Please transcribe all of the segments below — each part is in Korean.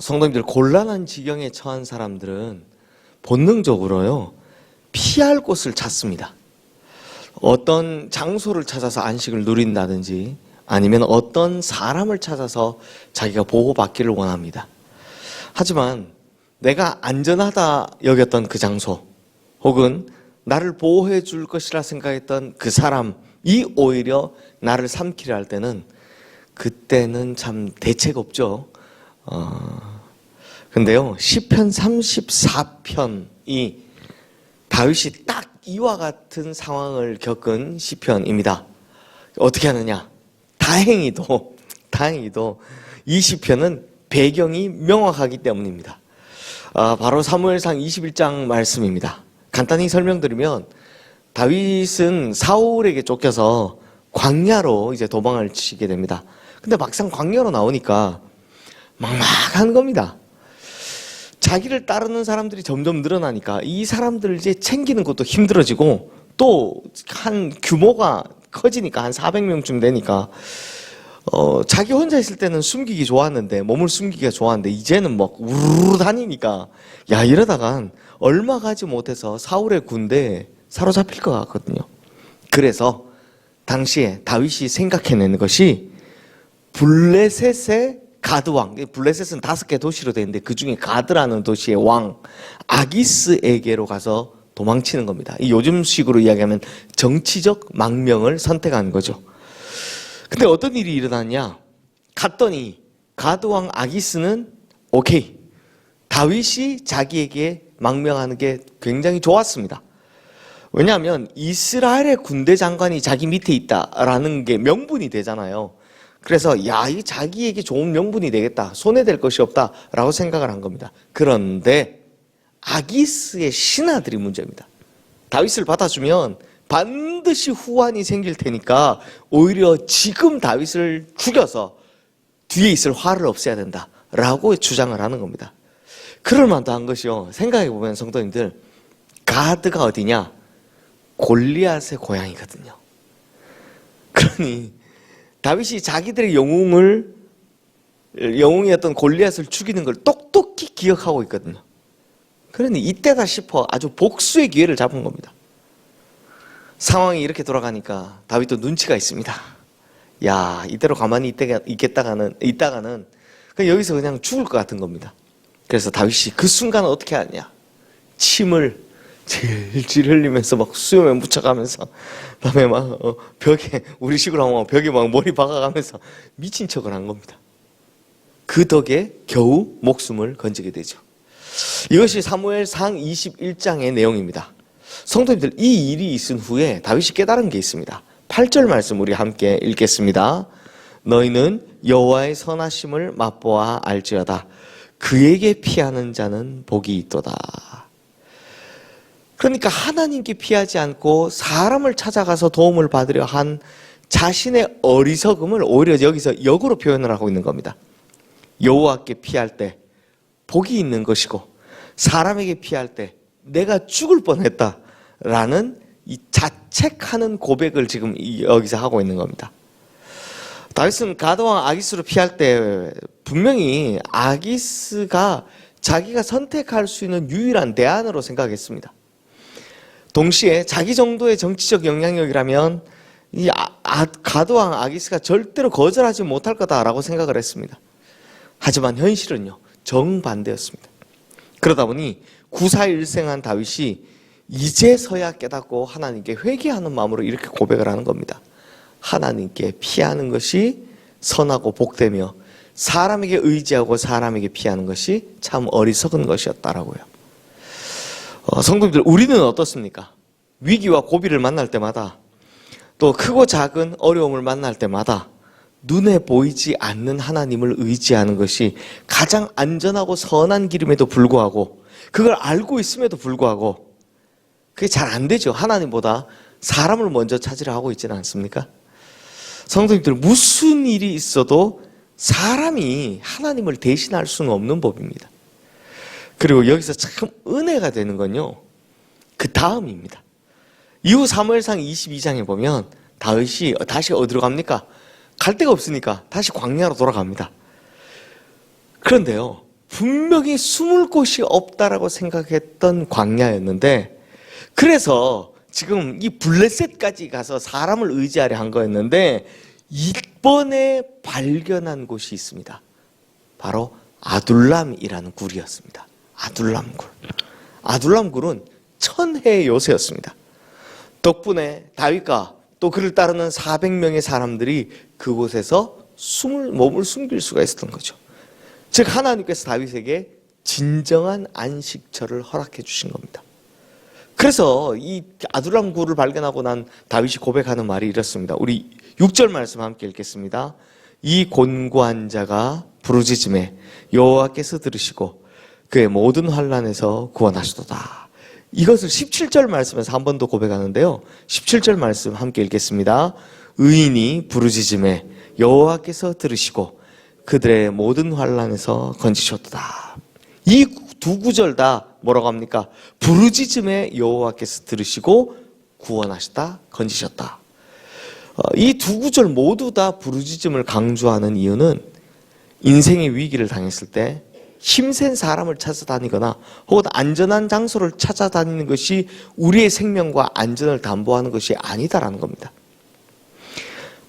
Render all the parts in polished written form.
성도님들, 곤란한 지경에 처한 사람들은 본능적으로요, 피할 곳을 찾습니다. 어떤 장소를 찾아서 안식을 누린다든지 아니면 어떤 사람을 찾아서 자기가 보호받기를 원합니다. 하지만 내가 안전하다 여겼던 그 장소 혹은 나를 보호해 줄 것이라 생각했던 그 사람이 오히려 나를 삼키려 할 때는 그때는 참 대책 없죠. 근데요, 시편 34편이 다윗이 딱 이와 같은 상황을 겪은 시편입니다. 어떻게 하느냐? 다행히도 이 시편은 배경이 명확하기 때문입니다. 바로 사무엘상 21장 말씀입니다. 간단히 설명드리면 다윗은 사울에게 쫓겨서 광야로 이제 도망을 치게 됩니다. 근데 막상 광야로 나오니까 막막한 겁니다. 자기를 따르는 사람들이 점점 늘어나니까 이 사람들을 이제 챙기는 것도 힘들어지고 또 한 규모가 커지니까 한 400명쯤 되니까 자기 혼자 있을 때는 숨기기 좋았는데, 몸을 숨기기가 좋았는데 이제는 막 우르르 다니니까 야, 이러다간 얼마 가지 못해서 사울의 군대에 사로잡힐 것 같거든요. 그래서 당시에 다윗이 생각해내는 것이 블레셋의 가드왕, 블레셋은 5개 도시로 되는데 그 중에 가드라는 도시의 왕 아기스에게로 가서 도망치는 겁니다. 요즘식으로 이야기하면 정치적 망명을 선택한 거죠. 근데 어떤 일이 일어났냐? 갔더니 가드왕 아기스는 오케이, 다윗이 자기에게 망명하는 게 굉장히 좋았습니다. 왜냐하면 이스라엘의 군대 장관이 자기 밑에 있다라는 게 명분이 되잖아요. 그래서 야, 이 자기에게 좋은 명분이 되겠다, 손해될 것이 없다라고 생각을 한 겁니다. 그런데 아기스의 신하들이 문제입니다. 다윗을 받아주면 반드시 후환이 생길 테니까 오히려 지금 다윗을 죽여서 뒤에 있을 화를 없애야 된다라고 주장을 하는 겁니다. 그럴 만도 한 것이요, 생각해보면 성도님들, 가드가 어디냐? 골리앗의 고향이거든요. 그러니 다윗이 자기들의 영웅이었던 골리앗을 죽이는 걸 똑똑히 기억하고 있거든요. 그러니 이때다 싶어 아주 복수의 기회를 잡은 겁니다. 상황이 이렇게 돌아가니까 다윗도 눈치가 있습니다. 야, 이대로 가만히 있다가는 그냥 여기서 그냥 죽을 것 같은 겁니다. 그래서 다윗이 그 순간 어떻게 하냐? 침을 질질 흘리면서 막 수염에 묻혀가면서, 그다음에 막 벽에, 우리식으로 하면 벽에 막 머리 박아가면서 미친 척을 한 겁니다. 그 덕에 겨우 목숨을 건지게 되죠. 이것이 사무엘상 21장의 내용입니다. 성도님들, 이 일이 있은 후에 다윗이 깨달은 게 있습니다. 8절 말씀 우리 함께 읽겠습니다. 너희는 여호와의 선하심을 맛보아 알지어다. 그에게 피하는 자는 복이 있도다. 그러니까 하나님께 피하지 않고 사람을 찾아가서 도움을 받으려 한 자신의 어리석음을 오히려 여기서 역으로 표현을 하고 있는 겁니다. 여호와께 피할 때 복이 있는 것이고, 사람에게 피할 때 내가 죽을 뻔했다라는 이 자책하는 고백을 지금 여기서 하고 있는 겁니다. 다윗은 가드왕 아기스로 피할 때 분명히 아기스가 자기가 선택할 수 있는 유일한 대안으로 생각했습니다. 동시에 자기 정도의 정치적 영향력이라면 이 가드왕 아기스가 절대로 거절하지 못할 거다라고 생각을 했습니다. 하지만 현실은요, 정반대였습니다. 그러다 보니 구사일생한 다윗이 이제서야 깨닫고 하나님께 회개하는 마음으로 이렇게 고백을 하는 겁니다. 하나님께 피하는 것이 선하고 복되며 사람에게 의지하고 사람에게 피하는 것이 참 어리석은 것이었다라고요. 성도님들, 우리는 어떻습니까? 위기와 고비를 만날 때마다, 또 크고 작은 어려움을 만날 때마다 눈에 보이지 않는 하나님을 의지하는 것이 가장 안전하고 선한 길임에도 불구하고, 그걸 알고 있음에도 불구하고 그게 잘 안 되죠. 하나님보다 사람을 먼저 찾으려 하고 있지는 않습니까? 성도님들, 무슨 일이 있어도 사람이 하나님을 대신할 수는 없는 법입니다. 그리고 여기서 참 은혜가 되는 건요, 그 다음입니다. 이후 사무엘상 22장에 보면 다윗이 다시 어디로 갑니까? 갈 데가 없으니까 다시 광야로 돌아갑니다. 그런데요, 분명히 숨을 곳이 없다라고 생각했던 광야였는데, 그래서 지금 이 블레셋까지 가서 사람을 의지하려 한 거였는데, 이번에 발견한 곳이 있습니다. 바로 아둘람이라는 굴이었습니다. 아둘람 굴. 아둘람 굴은 천혜의 요새였습니다. 덕분에 다윗과 또 그를 따르는 400명의 사람들이 그곳에서 몸을 숨길 수가 있었던 거죠. 즉 하나님께서 다윗에게 진정한 안식처를 허락해 주신 겁니다. 그래서 이 아둘람 굴을 발견하고 난 다윗이 고백하는 말이 이렇습니다. 우리 6절 말씀 함께 읽겠습니다. 이 곤고한 자가 부르짖음에 여호와께서 들으시고 그의 모든 환난에서 구원하시도다. 이것을 17절 말씀에서 한 번 더 고백하는데요. 17절 말씀 함께 읽겠습니다. 의인이 부르짖음에 여호와께서 들으시고 그들의 모든 환난에서 건지셨도다. 이 두 구절 다 뭐라고 합니까? 부르짖음에 여호와께서 들으시고 구원하시다, 건지셨다. 이 두 구절 모두 다 부르짖음을 강조하는 이유는 인생의 위기를 당했을 때 힘센 사람을 찾아다니거나 혹은 안전한 장소를 찾아다니는 것이 우리의 생명과 안전을 담보하는 것이 아니다라는 겁니다.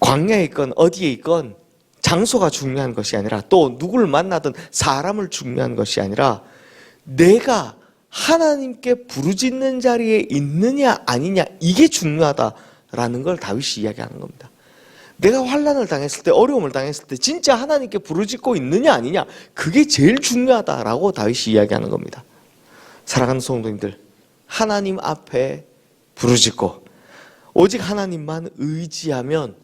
광야에 있건 어디에 있건 장소가 중요한 것이 아니라, 또 누구를 만나든 사람을 중요한 것이 아니라, 내가 하나님께 부르짖는 자리에 있느냐 아니냐, 이게 중요하다라는 걸 다윗이 이야기하는 겁니다. 내가 환난을 당했을 때, 어려움을 당했을 때 진짜 하나님께 부르짖고 있느냐 아니냐, 그게 제일 중요하다라고 다윗이 이야기하는 겁니다. 사랑하는 성도님들, 하나님 앞에 부르짖고 오직 하나님만 의지하면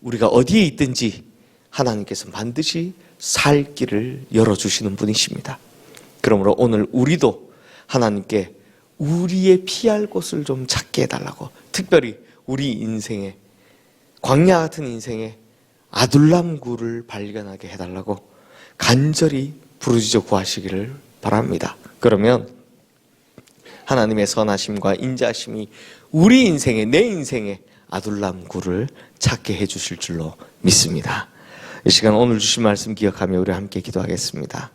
우리가 어디에 있든지 하나님께서 반드시 살 길을 열어주시는 분이십니다. 그러므로 오늘 우리도 하나님께 우리의 피할 곳을 좀 찾게 해달라고, 특별히 우리 인생에, 광야 같은 인생에 아둘람 굴을 발견하게 해달라고 간절히 부르짖어 구하시기를 바랍니다. 그러면 하나님의 선하심과 인자하심이 우리 인생에, 내 인생에 아둘람 굴을 찾게 해주실 줄로 믿습니다. 이 시간 오늘 주신 말씀 기억하며 우리 함께 기도하겠습니다.